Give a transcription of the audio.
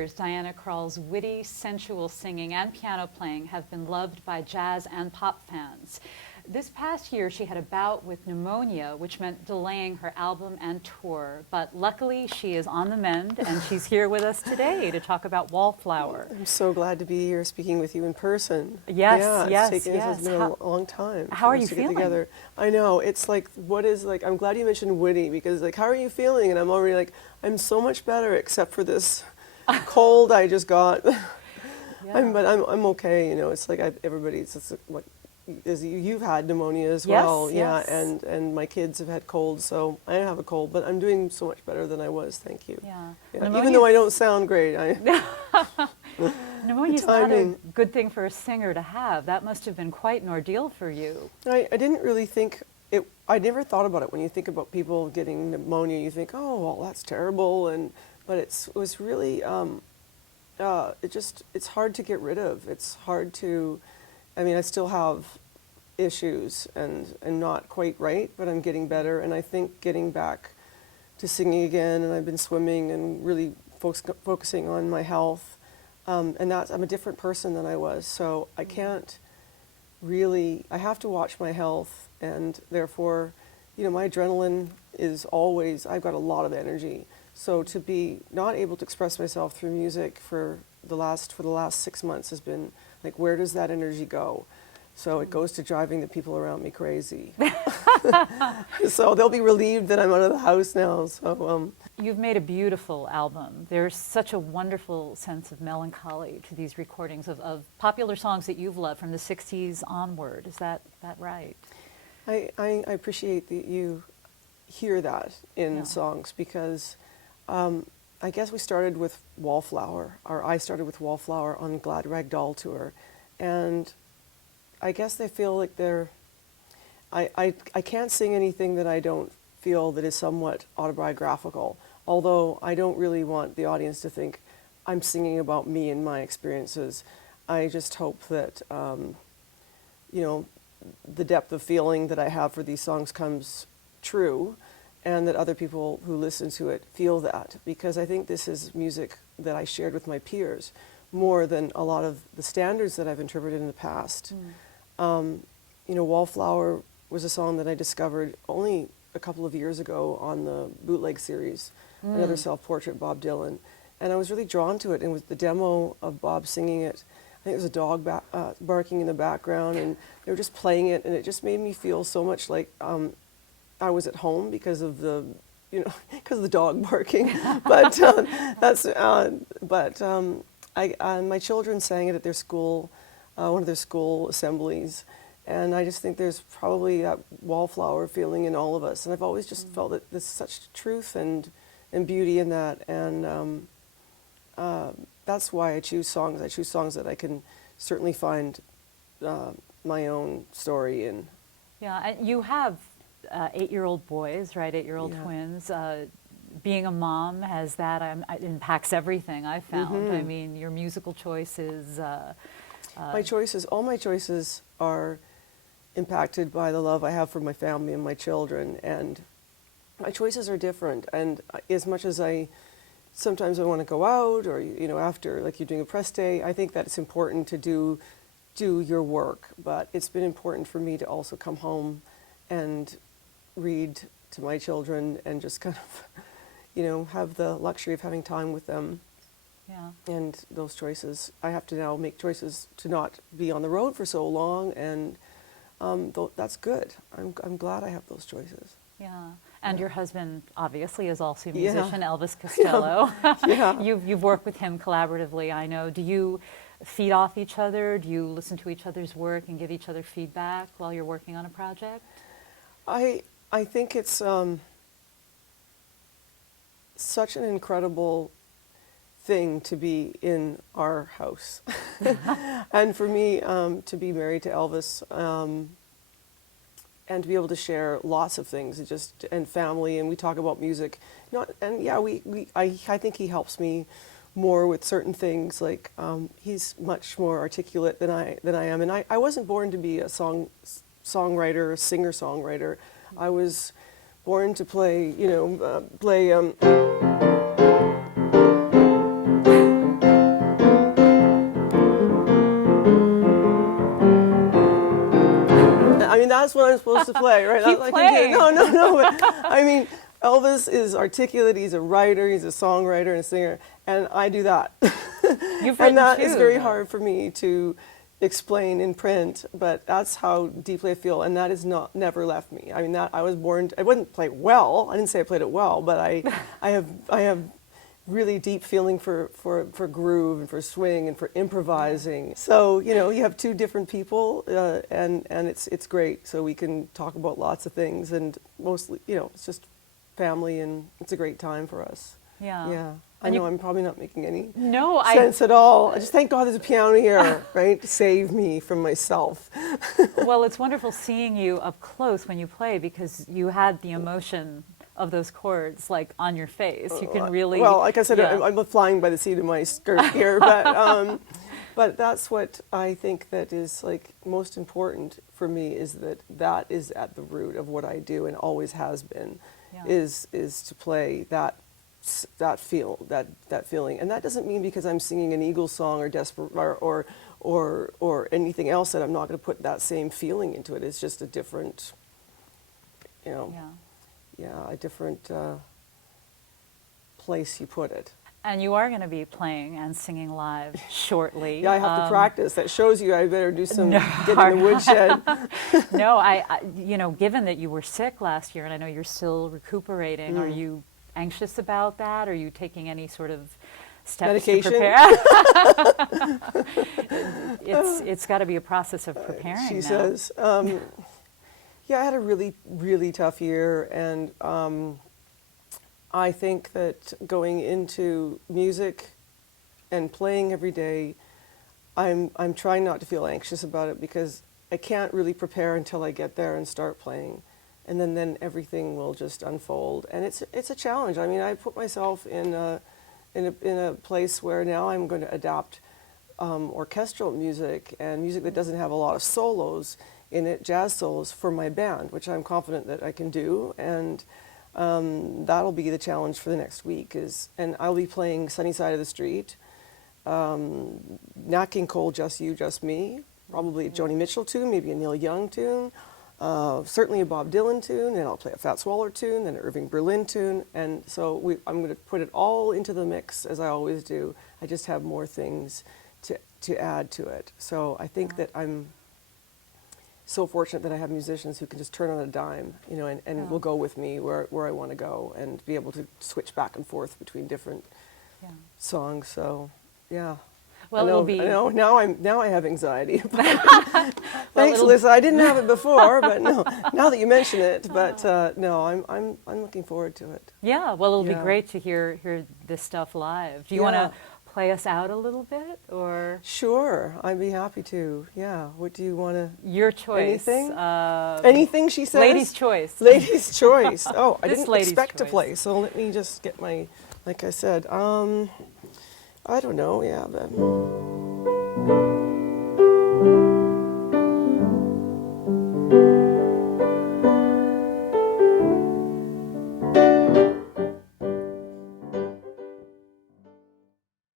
years, Diana Krall's witty, sensual singing and piano playing have been loved by jazz and pop fans. This past year, she had a bout with pneumonia, which meant delaying her album and tour. But luckily, she is on the mend, and she's here with us today to talk about Wallflower. I'm so glad to be here speaking with you in person. Yes, yeah, yes. It's been a long time. How are you to feeling? Get together. I know, it's like, I'm glad you mentioned witty, because like, how are you feeling? And I'm already like, I'm so much better, except for this cold I just got. Yeah. But I'm okay, you know, it's like everybody's, it's like, you've had pneumonia as well, yes. and my kids have had colds, so I have a cold, but I'm doing so much better than I was, thank you. Yeah. Even though I don't sound great. Pneumonia is not a good thing for a singer to have. That must have been quite an ordeal for you. I didn't really think it, I never thought about it. When you think about people getting pneumonia, you think, oh, well, that's terrible, but it was really, it's hard to get rid of. It's hard to, I mean, I still have issues and not quite right, but I'm getting better. And I think getting back to singing again, and I've been swimming and really focusing on my health. And I'm a different person than I was. So I can't really, I have to watch my health, and therefore, you know, my adrenaline is always, I've got a lot of energy. So to be not able to express myself through music for the last 6 months has been like, where does that energy go? So it goes to driving the people around me crazy. So they'll be relieved that I'm out of the house now. So you've made a beautiful album. There's such a wonderful sense of melancholy to these recordings of popular songs that you've loved from the 60s onward. Is that right? I appreciate that you hear that in songs, because I guess we started with Wallflower, or I started with Wallflower on Glad Rag Doll tour, and I guess they feel like I can't sing anything that I don't feel that is somewhat autobiographical, although I don't really want the audience to think I'm singing about me and my experiences. I just hope that, you know, the depth of feeling that I have for these songs comes true, and that other people who listen to it feel that, because I think this is music that I shared with my peers more than a lot of the standards that I've interpreted in the past. You know, Wallflower was a song that I discovered only a couple of years ago on the bootleg series, Another Self-Portrait, Bob Dylan, and I was really drawn to it. And with the demo of Bob singing it, I think there was a dog barking in the background, and they were just playing it, and it just made me feel so much like I was at home because of the, you know, because of the dog barking. But my children sang it at their school, one of their school assemblies, and I just think there's probably that Wallflower feeling in all of us. And I've always just felt that there's such truth and beauty in that, and that's why I choose songs. I choose songs that I can certainly find my own story in. Yeah, and you have 8-year-old boys, right? 8-year-old twins. Being a mom has that, it impacts everything I've found. I mean, your musical choices. All my choices are impacted by the love I have for my family and my children, and my choices are different. And as much as sometimes I want to go out, or, you know, after, like you're doing a press day, I think that it's important to do your work, but it's been important for me to also come home and read to my children and just kind of, you know, have the luxury of having time with them. Yeah. And those choices, I have to now make choices to not be on the road for so long, and that's good. I'm glad I have those choices. Yeah. And your husband obviously is also a musician, Elvis Costello. You've worked with him collaboratively, I know. Do you feed off each other? Do you listen to each other's work and give each other feedback while you're working on a project? I think it's such an incredible thing to be in our house. And for me, to be married to Elvis, and to be able to share lots of things, and family, and we talk about music. I think he helps me more with certain things. Like he's much more articulate than I am, and I wasn't born to be a songwriter, a singer-songwriter. I was born to play, that's what I'm supposed to play, right? Keep playing. No. But, I mean, Elvis is articulate. He's a writer. He's a songwriter and a singer, and I do that. You've written and that too, is very though. hard for me to explain in print, but that's how deeply I feel, and that is never left me. I mean, that I was born. I wouldn't play well. I didn't say I played it well, but I have really deep feeling for groove and for swing and for improvising. So you have two different people, and it's great. So we can talk about lots of things, and mostly it's just family, and it's a great time for us. Yeah. I know I'm probably not making any sense at all. I just thank God there's a piano here, right, to save me from myself. Well, it's wonderful seeing you up close when you play, because you had the emotion of those chords like on your face. You can really. Well, like I said, I'm flying by the seat of my skirt here, but that's what I think that is like most important for me, is that is at the root of what I do and always has been, is to play that feeling. And that doesn't mean because I'm singing an Eagles song or anything else that I'm not going to put that same feeling into it. It's just a different, a different place you put it. And you are going to be playing and singing live shortly. Yeah, I have to practice. That shows you I better do some get in the woodshed. No, I given that you were sick last year, and I know you're still recuperating, are you anxious about that? Are you taking any sort of steps medication? To prepare? It's got to be a process of preparing. She now. says, I had a really, really tough year, and I think that going into music and playing every day, I'm trying not to feel anxious about it, because I can't really prepare until I get there and start playing. And then everything will just unfold, and it's a challenge. I mean, I put myself in a place where now I'm going to adapt orchestral music and music that doesn't have a lot of solos in it, jazz solos, for my band, which I'm confident that I can do, and that'll be the challenge for the next week. And I'll be playing Sunny Side of the Street, Nat King Cole, Just You, Just Me, probably a Joni Mitchell tune, maybe a Neil Young tune. Certainly a Bob Dylan tune, and I'll play a Fats Waller tune, then an Irving Berlin tune, and so I'm going to put it all into the mix, as I always do. I just have more things to add to it. So I think that I'm so fortunate that I have musicians who can just turn on a dime, and will go with me where I want to go, and be able to switch back and forth between different songs. So, yeah. Well, it'll be. Now I have anxiety. Thanks, Elysa. I didn't have it before, but no. Now that you mention it, but no, I'm looking forward to it. Yeah. Well, it'll be great to hear this stuff live. Do you want to play us out a little bit, or? Sure, I'd be happy to. Yeah. What do you want to? Your choice. Anything? Anything, she says. Ladies' choice. Ladies' choice. Oh, I This didn't expect to play, so let me just get my. Like I said, I don't know. Yeah, but.